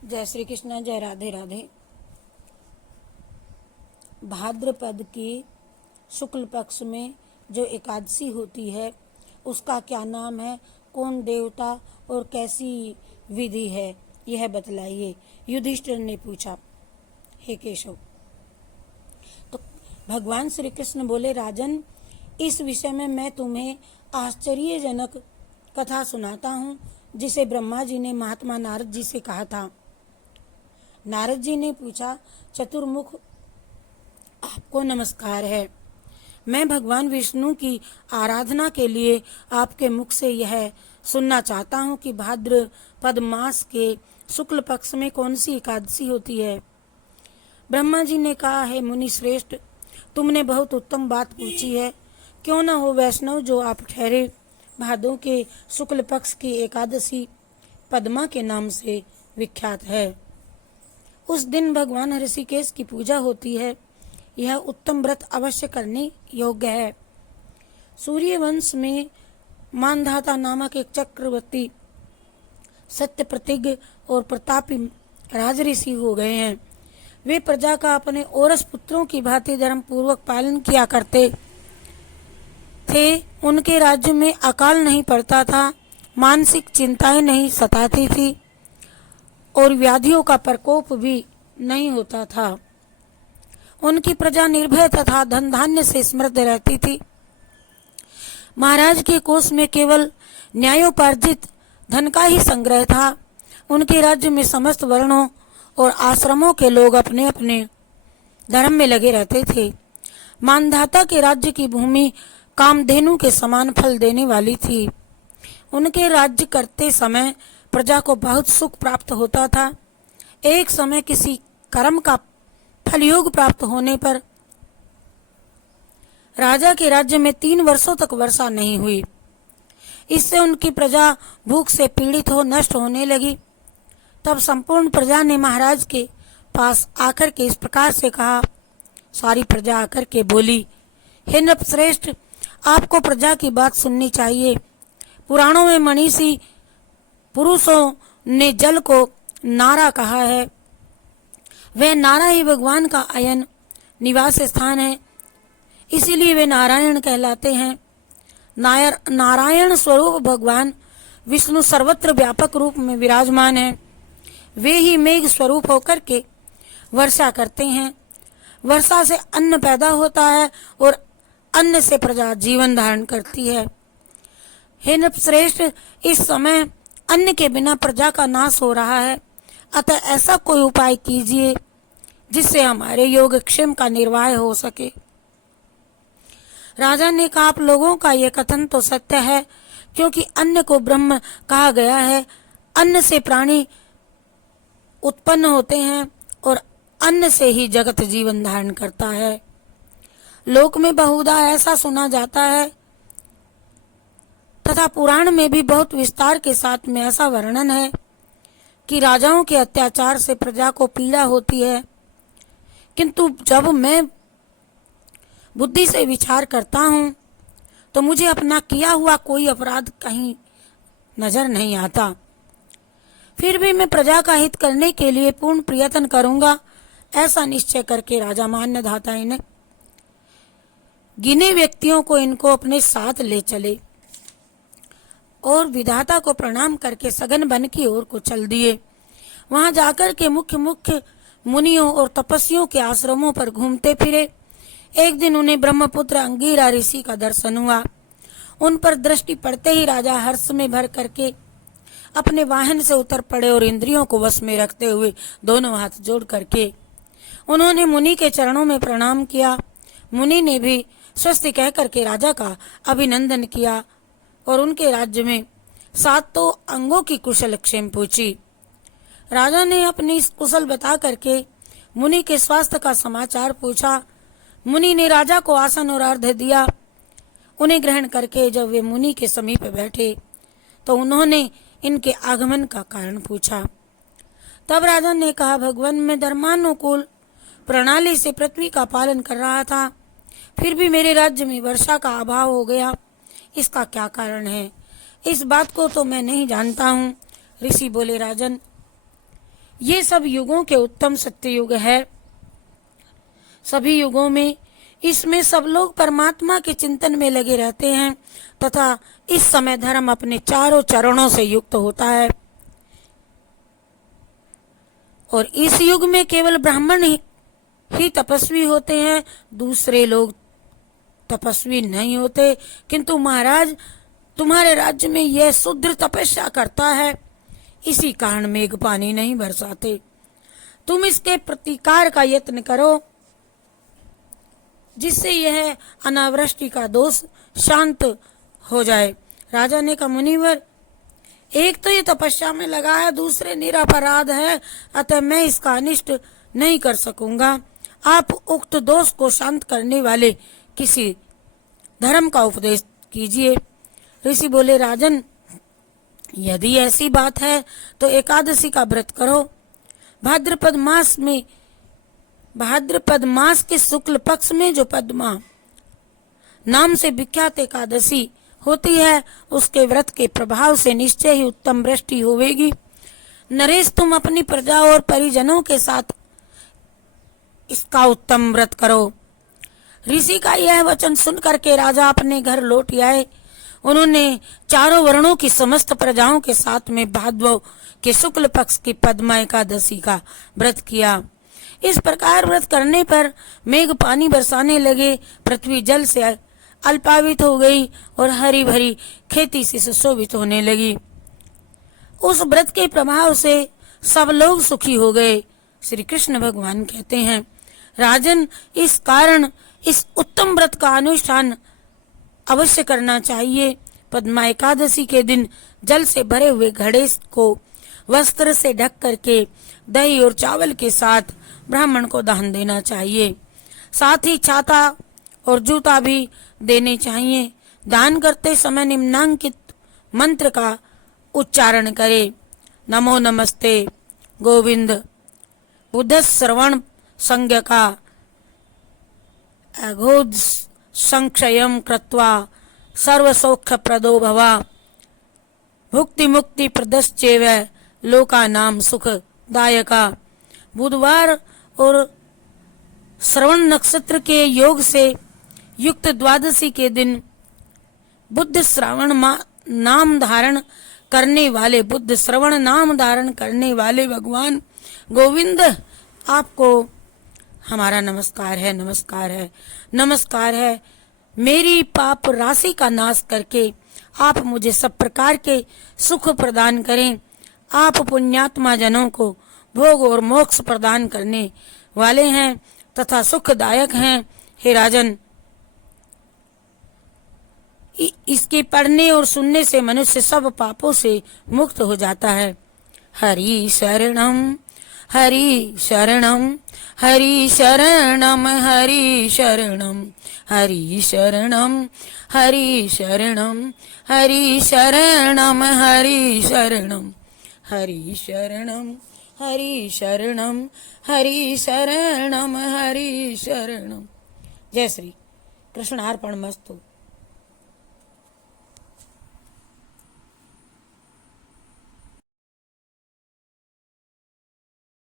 जय श्री कृष्ण, जय राधे राधे। भाद्रपद की शुक्ल पक्ष में जो एकादशी होती है उसका क्या नाम है, कौन देवता और कैसी विधि है, यह बतलाइए। युधिष्ठिर ने पूछा, हे केशव। तो भगवान श्री कृष्ण बोले, राजन, इस विषय में मैं तुम्हें आश्चर्यजनक कथा सुनाता हूँ जिसे ब्रह्मा जी ने महात्मा नारद जी से कहा था। नारद जी ने पूछा, चतुर्मुख, आपको नमस्कार है। मैं भगवान विष्णु की आराधना के लिए आपके मुख से यह सुनना चाहता हूँ कि भाद्रपद मास के शुक्ल पक्ष में कौन सी एकादशी होती है। ब्रह्मा जी ने कहा, है मुनि श्रेष्ठ, तुमने बहुत उत्तम बात पूछी है। क्यों न हो वैष्णव, जो आप ठहरे, भादों के शुक्ल पक्ष की एकादशी पद्मा के नाम से विख्यात है। उस दिन भगवान ऋषिकेश की पूजा होती है। यह उत्तम व्रत अवश्य करने योग्य है। सूर्य वंश में मानधाता नामक एक चक्रवर्ती सत्य प्रतिज्ञ और प्रतापी राजऋषि हो गए हैं। वे प्रजा का अपने औरस पुत्रों की भांति धर्म पूर्वक पालन किया करते थे। उनके राज्य में अकाल नहीं पड़ता था, मानसिक चिंताएं नहीं सताती थी और व्याधियों का प्रकोप भी नहीं होता था। उनकी प्रजा निर्भय तथा धन धान्य से समृद्ध रहती थी। महाराज के कोष में केवल न्यायोपार्जित धन का ही संग्रह था। उनके राज्य में समस्त वर्णों और आश्रमों के लोग अपने अपने धर्म में लगे रहते थे। मानधाता के राज्य की भूमि कामधेनु के समान फल देने वाली थी। उनके राज्य करते समय प्रजा को बहुत सुख प्राप्त होता था। एक समय किसी कर्म का फलयोग प्राप्त होने पर राजा के राज्य में 3 वर्षों तक वर्षा नहीं हुई। इससे उनकी प्रजा भूख से पीड़ित हो नष्ट होने लगी। तब संपूर्ण प्रजा ने महाराज के पास आकर के इस प्रकार से कहा। सारी प्रजा आकर के बोली, हे नृपश्रेष्ठ, आपको प्रजा की बात सुननी चाहिए। पुराणों में मनीषी पुरुषों ने जल को नारा कहा है। वह नारा ही भगवान का अयन निवास स्थान है, इसीलिए वे नारायण कहलाते हैं। नारायण स्वरूप भगवान विष्णु सर्वत्र व्यापक रूप में विराजमान है। वे ही मेघ स्वरूप होकर के वर्षा करते हैं। वर्षा से अन्न पैदा होता है और अन्न से प्रजा जीवन धारण करती है। हे नृपश्रेष्ठ, इस समय अन्न के बिना प्रजा का नाश हो रहा है, अतः ऐसा कोई उपाय कीजिए जिससे हमारे योगक्षेम का निर्वाह हो सके। राजा ने कहा, आप लोगों का यह कथन तो सत्य है, क्योंकि अन्न को ब्रह्म कहा गया है। अन्न से प्राणी उत्पन्न होते हैं और अन्न से ही जगत जीवन धारण करता है। लोक में बहुधा ऐसा सुना जाता है तथा पुराण में भी बहुत विस्तार के साथ में ऐसा वर्णन है कि राजाओं के अत्याचार से प्रजा को पीड़ा होती है। किंतु जब मैं बुद्धि से विचार करता हूँ तो मुझे अपना किया हुआ कोई अपराध कहीं नजर नहीं आता। फिर भी मैं प्रजा का हित करने के लिए पूर्ण प्रयत्न करूंगा, ऐसा निश्चय करके राजा मान्यधाता ने गिने व्यक्तियों को इनको अपने साथ ले चले और विधाता को प्रणाम करके सघन वन की ओर को चल दिए। वहां जाकर के मुख्य मुख्य मुनियों और तपस्वियों के आश्रमों पर घूमते फिरे। एक दिन उन्हें ब्रह्मपुत्र अंगिरा ऋषि का दर्शन हुआ। उन पर दृष्टि पड़ते ही राजा हर्ष में भर करके अपने वाहन से उतर पड़े और इंद्रियों को वश में रखते हुए दोनों हाथ जोड़ करके उन्होंने मुनि के चरणों में प्रणाम किया। मुनि ने भी स्वस्ति कह करके राजा का अभिनंदन किया और उनके राज्य में 7 अंगों की कुशल क्षेम पूछी। राजा ने अपनी कुशल बता करके मुनि के स्वास्थ्य का समाचार पूछा। मुनि ने राजा को आसन और अर्घ्य दिया। उन्हें ग्रहण करके जब वे मुनि के समीप बैठे तो उन्होंने इनके आगमन का कारण पूछा। तब राजा ने कहा, भगवान, मैं धर्मानुकूल प्रणाली से पृथ्वी का पालन कर रहा था, फिर भी मेरे राज्य में वर्षा का अभाव हो गया। इसका क्या कारण है? इस बात को तो मैं नहीं जानता हूँ। ऋषि बोले, राजन, ये सब युगों के उत्तम सत्य युग है। सभी युगों में इसमें सब लोग परमात्मा के चिंतन में लगे रहते हैं तथा इस समय धर्म अपने चारों चरणों से युक्त होता है। और इस युग में केवल ब्राह्मण ही तपस्वी होते हैं, दूसरे लोग तपस्वी नहीं होते। किंतु महाराज, तुम्हारे राज्य में यह शूद्र तपस्या करता है, इसी कारण मेघ पानी नहीं बरसाते। तुम इसके प्रतिकार का यत्न करो, जिससे यह अनावृष्टि का दोष शांत हो जाए। राजा ने कहा, मुनिवर, एक तो ये तपस्या में लगा है, दूसरे निरपराध है, अतः मैं इसका अनिष्ट नहीं कर सकूंगा। आप उक्त दोष को शांत करने वाले किसी धर्म का उपदेश कीजिए। ऋषि बोले, राजन, यदि ऐसी बात है तो एकादशी का व्रत करो। भाद्रपद मास के शुक्ल पक्ष में जो पद्मा नाम से विख्यात एकादशी होती है, उसके व्रत के प्रभाव से निश्चय ही उत्तम वृष्टि होवेगी। नरेश, तुम अपनी प्रजा और परिजनों के साथ इसका उत्तम व्रत करो। ऋषि का यह वचन सुनकर के राजा अपने घर लौट आए। उन्होंने चारों वर्णों की समस्त प्रजाओं के साथ में भाद्रव के शुक्ल पक्ष की पद्मा एकादशी का व्रत किया। इस प्रकार व्रत करने पर मेघ पानी बरसाने लगे, पृथ्वी जल से अल्पावित हो गई और हरी भरी खेती से सुशोभित होने लगी। उस व्रत के प्रभाव से सब लोग सुखी हो गए। श्री कृष्ण भगवान कहते हैं, राजन, इस कारण इस उत्तम व्रत का अनुष्ठान अवश्य करना चाहिए। पद्मा एकादशी के दिन जल से भरे हुए घड़े को वस्त्र से ढक करके दही और चावल के साथ ब्राह्मण को दान देना चाहिए। साथ ही छाता और जूता भी देने चाहिए। दान करते समय निम्नांकित मंत्र का उच्चारण करे। नमो नमस्ते गोविंद बुद्ध श्रवण संज्ञ का अघोध संक्षयम कृत्वा सर्वसौख्य प्रदो भवा भुक्ति मुक्ति प्रदश्चेव लोका नाम सुख दायका। बुधवार और श्रवण नक्षत्र के योग से युक्त द्वादशी के दिन बुद्ध श्रवण नाम धारण करने वाले भगवान गोविंद, आपको हमारा नमस्कार है, नमस्कार है, नमस्कार है। मेरी पाप राशि का नाश करके आप मुझे सब प्रकार के सुख प्रदान करें। आप पुण्यात्मा जनों को भोग और मोक्ष प्रदान करने वाले हैं तथा सुखदायक हैं। हे राजन, इसके पढ़ने और सुनने से मनुष्य सब पापों से मुक्त हो जाता है। हरि शरणम हरि शरणम हरि शरणम हरि शरणम हरि शरणम हरि शरणम हरि शरणम हरि शरणम हरि शरणम हरि शरणम हरि शरणम हरि शरणम। जय श्री कृष्णार्पणमस्तु।